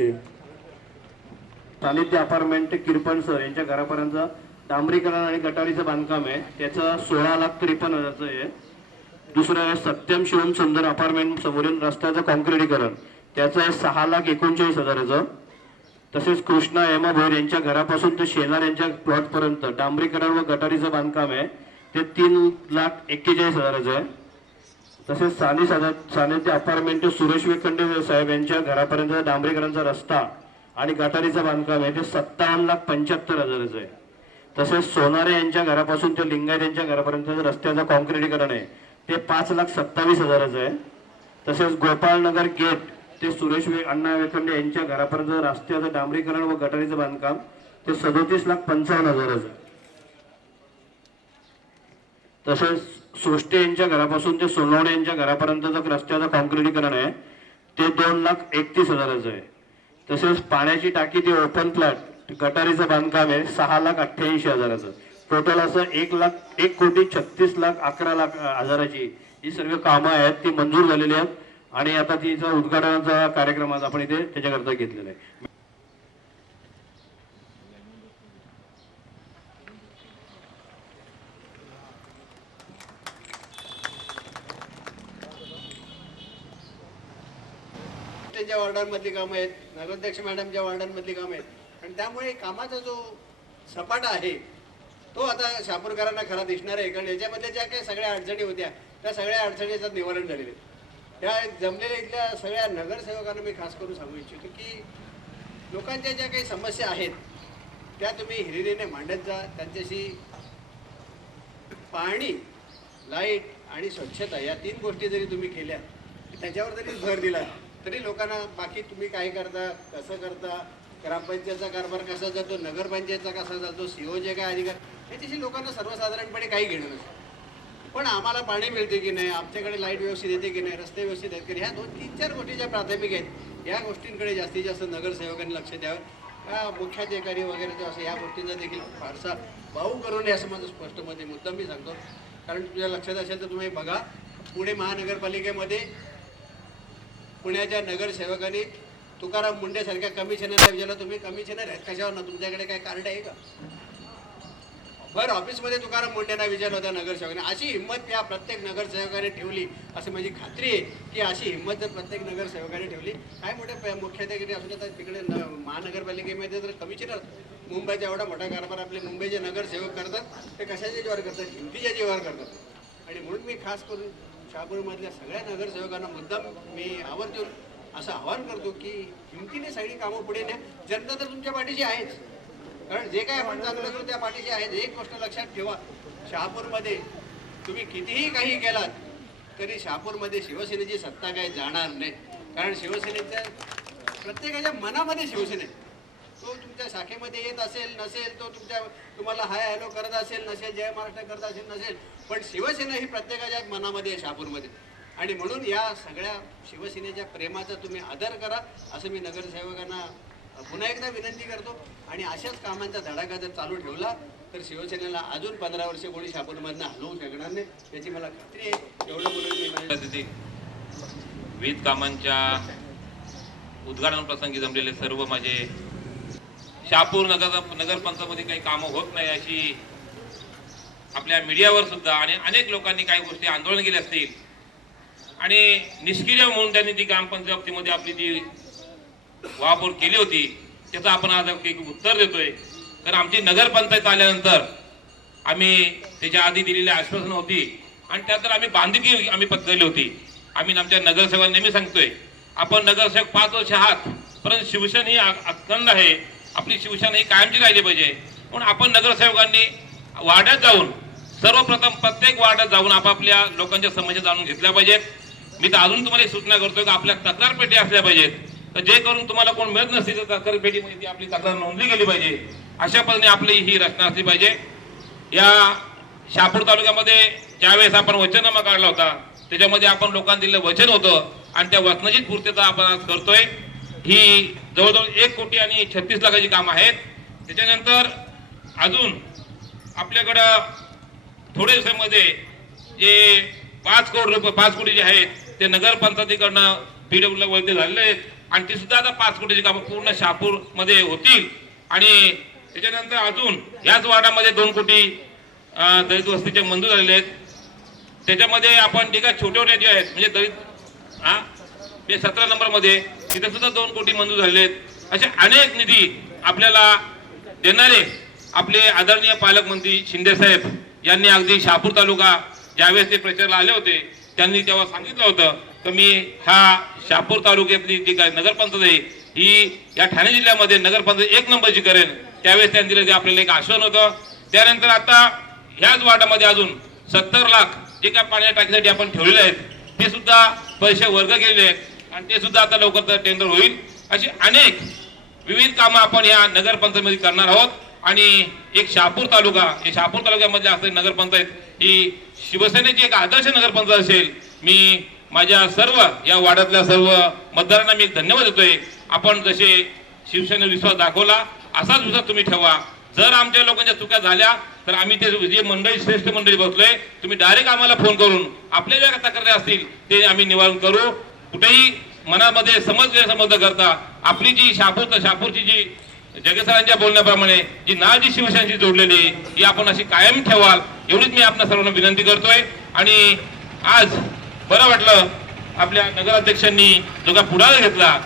वर्षी सानिध्य apartment किरपण sir यांच्या घरापर्यंत डांबरीकरण आणि गटारीचं बांधकाम आहे, त्याचं 16,53,000 आहे. दुसरं आहे सत्यम शिवम सुंदर अपार्टमेंट समोरील रस्त्याचं कॉन्क्रिटीकरण, त्याचं आहे 6,39,000. तसेच कृष्णा हेमा भोर यांच्या घरापासून ते शेलार यांच्या प्लॉटपर्यंत डांबरीकरण व गटारीचं बांधकाम आहे, ते 3,41,000 आहे. तसेच सानिध्य अपार्टमेंट सुरेश वेखंडे साहेब यांच्या घरापर्यंत डांबरीकरणचा रस्ता आणि गटारीचं बांधकाम आहे, ते 57,75,000 आहे. तसेच सोनारे यांच्या घरापासून ते लिंगायत यांच्या घरापर्यंत रस्त्याचं कॉन्क्रिटीकरण आहे, ते 5,27,000 आहे. तसेच गोपाळनगर गेट ते सुरेश अण्णा वेखंडे यांच्या घरापर्यंत रस्त्याचं डांबरीकरण व गटारीचं बांधकाम, ते 37,55,000 आहे. तसेच सोष्टे यांच्या घरापासून ते सोनवणे यांच्या घरापर्यंतचं रस्त्याचं कॉन्क्रिटीकरण आहे, ते 2,31,000 आहे. तसेच पाण्याची टाकी ते ओपन फ्लॅट गटारीचं बांधकाम आहे, 6,88,000. टोटल असं 1,36,11,00,000 ही सर्व कामं आहेत ती मंजूर झालेली आहेत आणि आता तिचा उद्घाटनाचा कार्यक्रम आज आपण इथे त्याच्याकरता घेतलेला आहे. ज्या वॉर्डांमधली कामं आहेत, नगराध्यक्ष मॅडमच्या वॉर्डांमधली कामं आहेत आणि त्यामुळे कामाचा जो सपाटा आहे तो आता शहापूरकरांना खरा दिसणार आहे. कारण याच्यामध्ये ज्या काही सगळ्या अडचणी होत्या त्या सगळ्या अडचणीचं निवारण झालेले. त्या जमलेल्या इथल्या सगळ्या नगरसेवकांना मी खास करून सांगू इच्छितो की लोकांच्या ज्या काही समस्या आहेत त्या तुम्ही हिरिरीने मांडत जा. त्यांच्याशी पाणी, लाईट आणि स्वच्छता या 3 गोष्टी जरी तुम्ही केल्या, त्याच्यावर जरी भर दिला तरी लोकांना बाकी तुम्ही काय करता, कसं करता, ग्रामपंचायतचा कारभार कसा जातो, नगरपंचायतचा कसा जातो, सीओ जे काय अधिकार याच्याशी लोकांना सर्वसाधारणपणे काही घेणं नसतं. पण आम्हाला पाणी मिळते की नाही, आमच्याकडे लाईट व्यवस्थित येते की नाही, रस्ते व्यवस्थित आहेत की नाही, ह्या 2-3-4 गोष्टी ज्या प्राथमिक आहेत या गोष्टींकडे जास्तीत जास्त नगरसेवकांनी लक्ष द्यावं. या मुख्याधिकारी वगैरे जो असं या गोष्टींचा देखील फारसा भाऊ करू नये असं माझं स्पष्ट मत आहे. मुद्दाम मी सांगतो कारण तुझ्या लक्षात असेल तर तुम्ही बघा, पुणे महानगरपालिकेमध्ये पुण्याच्या नगरसेवकांनी तुकाराम मुंडे सारख्या कमिशनरला विचारलं, तुम्ही कमिशनर आहेत कशावर ना, तुमच्याकडे काय कार्ड आहे का? बरं, ऑफिसमध्ये तुकाराम मुंडेंना विचारलं होत्या नगरसेवकाने. अशी हिंमत या प्रत्येक नगरसेवकाने ठेवली असं माझी खात्री आहे की अशी हिंमत जर प्रत्येक नगरसेवकाने ठेवली, काय मोठे मुख्याधिकारी असू तर तिकडे महानगरपालिकेमध्ये जर कमिशनर मुंबईचा एवढा मोठा कारभार आपले मुंबईचे नगरसेवक करतात ते कशाच्या जीवावर करतात, हिमतीच्या जीवावर करतात. आणि म्हणून मी खास करून शहापूरमधल्या सगळ्या नगरसेवकांना मुद्दाम मी आवर्जून असं आवाहन करतो की हिमतीने सगळी कामं पुढे न्या. जनता तर तुमच्या पाठीशी आहेच, कारण जे काय आपण चांगलं करू त्या पाठीशी आहेत. एक गोष्ट लक्षात ठेवा, शहापूरमध्ये तुम्ही कितीही काही केलात तरी शहापूरमध्ये शिवसेनेची सत्ता काही जाणार नाही. कारण शिवसेनेच्या प्रत्येकाच्या मनामध्ये शिवसेने, तो तुमच्या शाखेमध्ये येत असेल नसेल, तो तुम्हाला हाय हॅलो करत असेल नसेल, जय महाराष्ट्र करत असेल नसेल, पण शिवसेना ही प्रत्येकाच्या मनामध्ये आहे शहापूरमध्ये. आणि म्हणून या सगळ्या शिवसेनेच्या प्रेमाचा तुम्ही आदर करा असं मी नगरसेवकांना पुन्हा एकदा विनंती करतो. आणि अशाच कामांचा धडाका जर चालू ठेवला तर शिवसेनेला अजून 15 वर्ष कोणी शहापूरमधनं हलवू शकणार नाही याची मला खात्री आहे. एवढं बोलून मी विविध कामांच्या उद्घाटन प्रसंगी जमलेले सर्व माझे शहापूर नगरपंचायतमध्ये काही कामं होत नाही अशी आपल्या मीडियावर सुद्धा आणि अनेक लोकांनी काही गोष्टी आंदोलन केले असतील आणि निष्क्रिय म्हणून त्यांनी ती ग्रामपंचायतीमध्ये आपली जी वाहपूर केली होती त्याचं आपण आज एक उत्तर देतोय. तर आमची नगरपंचायत आल्यानंतर आम्ही त्याच्या आधी दिलेली आश्वासन होती आणि त्यानंतर आम्ही बांधिलकी आम्ही पत्करली होती. आम्ही आमच्या नगरसेवकांना नेहमी सांगतोय, आपण नगरसेवक 5 वर्ष आहात परंतु शिवसेना ही अखंड आहे, आपली शिवसेना ही कायमची राहिली पाहिजे. म्हणून आपण नगरसेवकांनी वार्डात जाऊन सर्वप्रथम प्रत्येक वार्डात जाऊन आपापल्या लोकांच्या समस्या जाणून घेतल्या पाहिजेत. मी तर अजून तुम्हाला सूचना करतोय की आपल्या तक्रार पेटी असल्या पाहिजेत, तर जे करून तुम्हाला कोण मिळत नसतील तर तक्रार पेटीमध्ये आपली तक्रार नोंदली गेली पाहिजे. अशा पद्धतीने आपली ही रचना असली पाहिजे. या शहापूर तालुक्यामध्ये ज्यावेळेस आपण वचननामा काढला होता त्याच्यामध्ये आपण लोकांना दिलेलं वचन होतं आणि त्या वचनाची पूर्तता आपण आज करतोय. ही जवळजवळ 1,36,00,000 काम आहेत. त्याच्यानंतर अजून आपल्याकडं थोड्या दिवसांमध्ये जे 5 कोटी जे आहेत ते नगरपंचायतीकडनं PWला वळते झालेले आहेत. आणि ती सुद्धा आता 5 कोटीची कामं पूर्ण शहापूर मध्ये होतील. आणि त्याच्यानंतर अजून याच वार्डामध्ये 2 कोटी दलित वस्तीचे मंजूर झालेले आहेत. त्याच्यामध्ये आपण जे काय छोटे छोटे जे आहेत म्हणजे दलित ते 17 नंबरमध्ये तिथे सुद्धा 2 कोटी मंजूर झालेले आहेत. असे अनेक निधी आपल्याला देणारे आपले आदरणीय पालकमंत्री शिंदे साहेब यांनी अगदी शहापूर तालुका ज्यावेळेस ते प्रचाराला आले होते त्यांनी तेव्हा सांगितलं होतं की मी हा शहापूर तालुक्यातली जी काय नगरपंचायत आहे ही या ठाणे जिल्ह्यामध्ये नगरपंचायत 1 नंबरची करेल. त्यावेळेस त्यांनी दिलं ते आपल्याला एक आश्वासन होतं. त्यानंतर आता ह्याच वार्डामध्ये अजून 70 लाख जे काय पाण्याच्या टाकीसाठी आपण ठेवलेले आहेत ते सुद्धा पैसे वर्ग केलेले आहेत आणि ते सुद्धा आता लवकर टेंडर होईल. अशी अनेक विविध कामं आपण या नगरपंचायतीमध्ये करणार आहोत. आणि एक शहापूर तालुका हे शहापूर तालुक्यामध्ये असलेली नगरपंचायत ही शिवसेनेची एक आदर्श नगरपंचायत असेल. मी माझ्या सर्व या वार्डातल्या सर्व मतदारांना मी धन्यवाद देतोय. आपण जसे शिवसेनेवर विश्वास दाखवला असाच विश्वास तुम्ही ठेवा. जर आमच्या लोकांच्या चुका झाल्या तर आम्ही ते जे मंडळी श्रेष्ठ मंडळी बसलोय तुम्ही डायरेक्ट आम्हाला फोन करून आपल्या ज्या तक्रारी असतील ते आम्ही निवारण करू. कुठेही मनामध्ये समज करता आपली जी शहापूरची जी जगेसरांच्या बोलण्याप्रमाणे जी नाळ जी शिवसेनेशी जोडलेली ही आपण अशी कायम ठेवाल एवढीच मी आपल्या सर्वांना विनंती करतोय. आणि आज बरं वाटलं आपल्या नगराध्यक्षांनी जो का पुढाकार घेतला,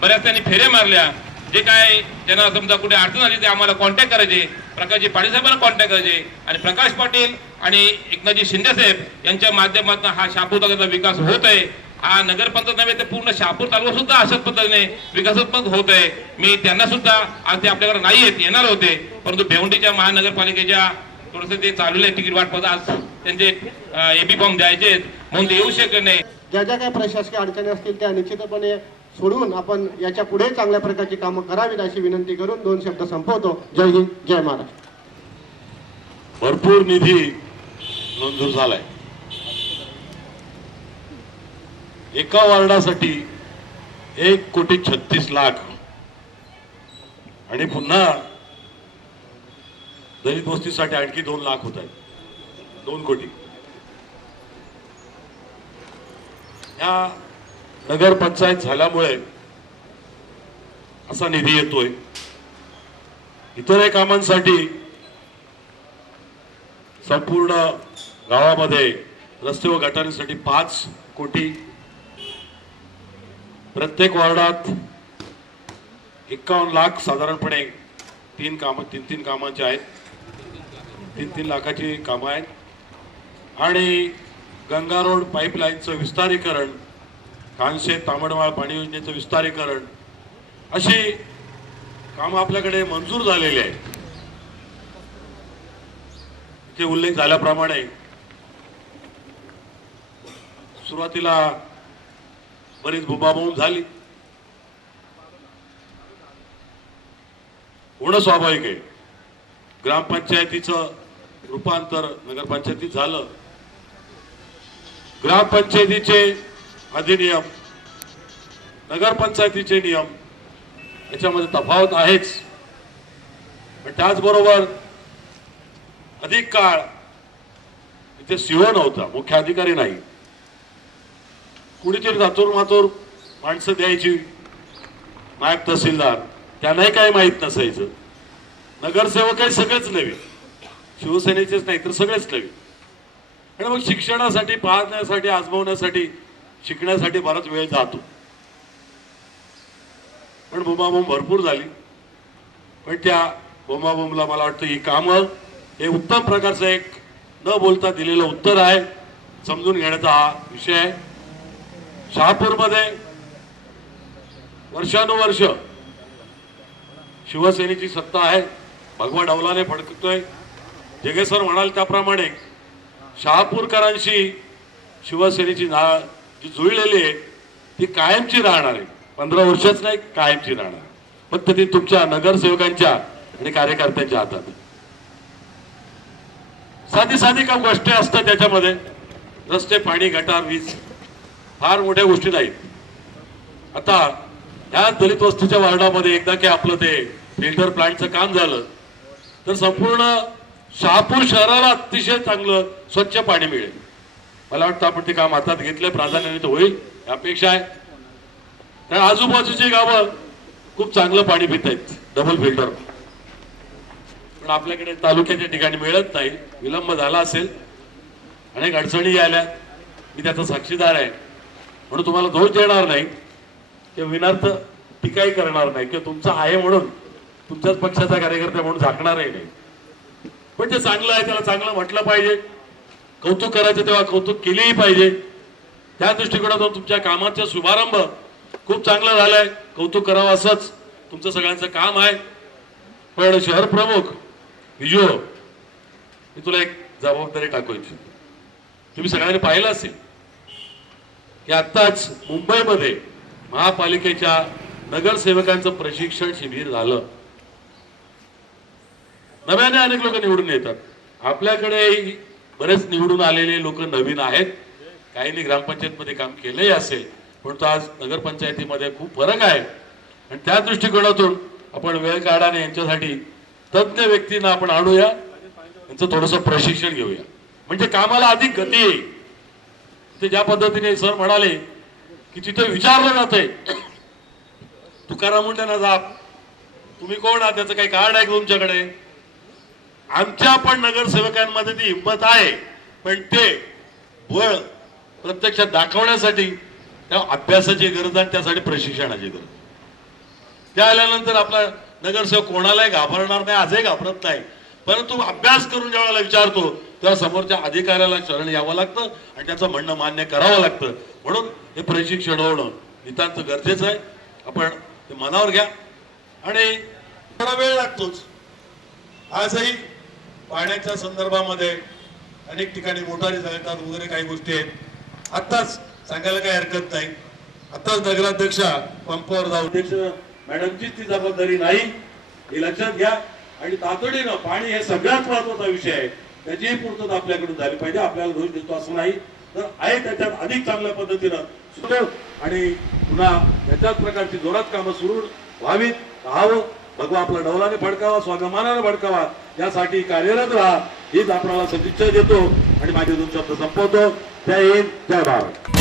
बऱ्याच त्यांनी फेऱ्या मारल्या. जे काय ज्यांना समजा कुठे अडचण आली ते आम्हाला कॉन्टॅक्ट करायचे, प्रकाशजी पाटील साहेबांना कॉन्टॅक्ट करायचे आणि प्रकाश पाटील आणि एकनाथजी शिंदे साहेब यांच्या माध्यमातून हा शहापूर तालुक्याचा विकास होत आहे. हा नगरपंचायत नव्हे तर पूर्ण शहापूर तालुका सुद्धा अशाच पद्धतीने विकासात्मक होत आहे. मी त्यांना सुद्धा आज ते आपल्याकडे नाही येणार होते परंतु भिवंडीच्या महानगरपालिकेच्या थोडंसं ते चालू आहे तिकीट वाटपात आज त्यांचे एपी फॉर्म द्यायचे आहेत म्हणून ते येऊ शकले नाही. ज्या ज्या काही प्रशासकीय अडचणी असतील त्या निश्चितपणे सोडून आपण याच्या पुढे चांगल्या प्रकारची कामं करावीत अशी विनंती करून 2 शब्द संपवतो. जय हिंद, जय महाराष्ट्र. भरपूर निधी मंजूर झालाय. एका वार्डासाठी 1,36,00,000 आणि पुन्हा दलित वस्तीसाठी आणखी 2 लाख होत आहेत. 2 कोटी या नगरपंचायत झाल्यामुळे असा निधी येतोय. इतरही कामांसाठी संपूर्ण गावामध्ये रस्ते व गटारीसाठी 5 कोटी, प्रत्येक वार्डात 51 लाख साधारणपणे 3 कामांची आहेत. 3 लाखाची कामं आहेत. आणि गंगा रोड पाईपलाईनचं विस्तारीकरण, कानशेत तामडवाळ पाणी योजनेचं विस्तारीकरण अशी कामं आपल्याकडे मंजूर झालेली आहेत. इथे उल्लेख झाल्याप्रमाणे सुरुवातीला बरीच बुबाबोंब झाली, होणं स्वाभाविक आहे. ग्रामपंचायतीचं रूपांतर नगरपंचायतीत झालं. ग्रामपंचायतीचे अधिनियम, नगरपंचायतीचे नियम याच्यामध्ये तफावत आहेच. पण त्याचबरोबर अधिक काळ इथे सीओ नव्हता, मुख्य अधिकारी नाही. कुणीतरी जातूर माणसं द्यायची, नायब तहसीलदार, त्यांनाही काही माहीत नसायचं. नगरसेवक काही सगळेच नवे, शिवसेनेचेच नाही तर सगळेच नवे. आणि मग शिक्षणासाठी, पाहण्यासाठी, आजमावण्यासाठी, शिकण्यासाठी बराच वेळ जातो. पण बोंबाबोंब भरपूर झाली. पण त्या बोंबाबोंबला मला वाटतं ही कामं हे उत्तम प्रकारचं एक न बोलता दिलेलं उत्तर आहे. समजून घेण्याचा हा विषय आहे. शहापूरमध्ये वर्षानुवर्ष शिवसेनेची सत्ता आहे. भगवा डौलाने फडकतोय. जगेसर म्हणाल त्याप्रमाणे शहापूरकरांशी शिवसेनेची नाळ जी जुळलेली आहे ती कायमची राहणार आहे. 15 वर्षच नाही, कायमची राहणार. फक्त ती तुमच्या नगरसेवकांच्या आणि कार्यकर्त्यांच्या हातात. साधी काम गोष्टी असतात त्याच्यामध्ये. रस्ते, पाणी, गटार, वीज फार मोठ्या गोष्टी नाहीत. आता ह्या दलित वस्तीच्या वार्डामध्ये एकदा की आपलं ते फिल्टर प्लांटचं काम झालं तर संपूर्ण शहापूर शहराला अतिशय चांगलं स्वच्छ पाणी मिळेल. मला वाटतं आपण ते काम हातात घेतलं, प्राधान्याने तर होईल अपेक्षा आहे. कारण आजूबाजूची गावं खूप चांगलं पाणी पित आहेत डबल फिल्टर, पण आपल्याकडे तालुक्याच्या ठिकाणी मिळत नाही. विलंब झाला असेल, अनेक अडचणी आल्या, मी त्याचा साक्षीदार आहे. म्हणून तुम्हाला दोष देणार नाही किंवा विनार्थ टीकाही करणार नाही किंवा तुमचा आहे म्हणून तुमच्याच पक्षाचा कार्यकर्ता म्हणून झाकणारही नाही. पण ते चांगलं आहे, त्याला चांगलं म्हटलं पाहिजे. कौतुक करायचं तेव्हा कौतुक केलेही पाहिजे. त्या दृष्टिकोनातून तुमच्या कामाचा शुभारंभ खूप चांगला झालाय, कौतुक करावं असंच तुमचं सगळ्यांचं काम आहे. पण शहर प्रमुख विजू, मी तुला एक जबाबदारी टाकू इच्छितो. तुम्ही सगळ्यांनी पाहिलं असेल की आत्ताच मुंबईमध्ये महापालिकेच्या नगरसेवकांचं प्रशिक्षण शिबिर झालं. नव्याने अनेक लोक निवडून येतात. आपल्याकडे बरेच निवडून आलेले लोक नवीन आहेत. काहींनी ग्रामपंचायतमध्ये काम केलंही असेल, परंतु आज नगरपंचायतीमध्ये खूप फरक आहे. आणि त्या दृष्टिकोनातून आपण वेळ काढाने यांच्यासाठी तज्ञ व्यक्तींना आपण आणूया, यांचं थोडंसं प्रशिक्षण घेऊया, म्हणजे कामाला अधिक गती येईल. ते ज्या पद्धतीने सर म्हणाले की तिथे विचारलं जातंय तुकाराम मुंडेंना जा, तुम्ही कोण आहात, त्याचं काही कार्ड आहे का तुमच्याकडे? आमच्या पण नगरसेवकांमध्ये ती हिंमत आहे, पण ते बळ प्रत्यक्षात दाखवण्यासाठी त्या अभ्यासाची गरज आणि त्यासाठी प्रशिक्षणाची गरज. त्या आल्यानंतर आपला नगरसेवक कोणालाही घाबरणार नाही, आजही घाबरत नाही. परंतु अभ्यास करून ज्यावेळेला विचारतो तेव्हा समोरच्या अधिकाऱ्याला शरण यावं लागतं आणि त्याचं म्हणणं मान्य करावं लागतं. म्हणून हे प्रशिक्षण होणं नितांत गरजेचं आहे. आपण ते मनावर घ्या. आणि थोडा वेळ लागतोच. आजही पाण्याच्या संदर्भामध्ये अनेक ठिकाणी मोटारी चालतात वगैरे काही गोष्टी आहेत. आत्ताच सांगायला काही हरकत नाही. आत्ताच नगराध्यक्षा पंपावर जाऊ, अध्यक्ष मॅडमचीच ती जबाबदारी नाही हे लक्षात घ्या. आणि तातडीनं पाणी हे सगळ्यात महत्वाचा विषय आहे, त्याचीही पूर्तता आपल्याकडून झाली पाहिजे. आपल्याला दोष देतो असं नाही, तर आहे त्याच्यात अधिक चांगल्या पद्धतीनं सुरू आणि पुन्हा याच्याच प्रकारची जोरात कामं सुरू व्हावीत, राहावं. भगवा आपला डौलाने फडकावा, स्वाभिमानाने फडकावा, यासाठी कार्यरत राहा हीच आपल्याला सदिच्छा देतो आणि माझे दोन शब्द संपवतो. जय हिंद, जय भारत.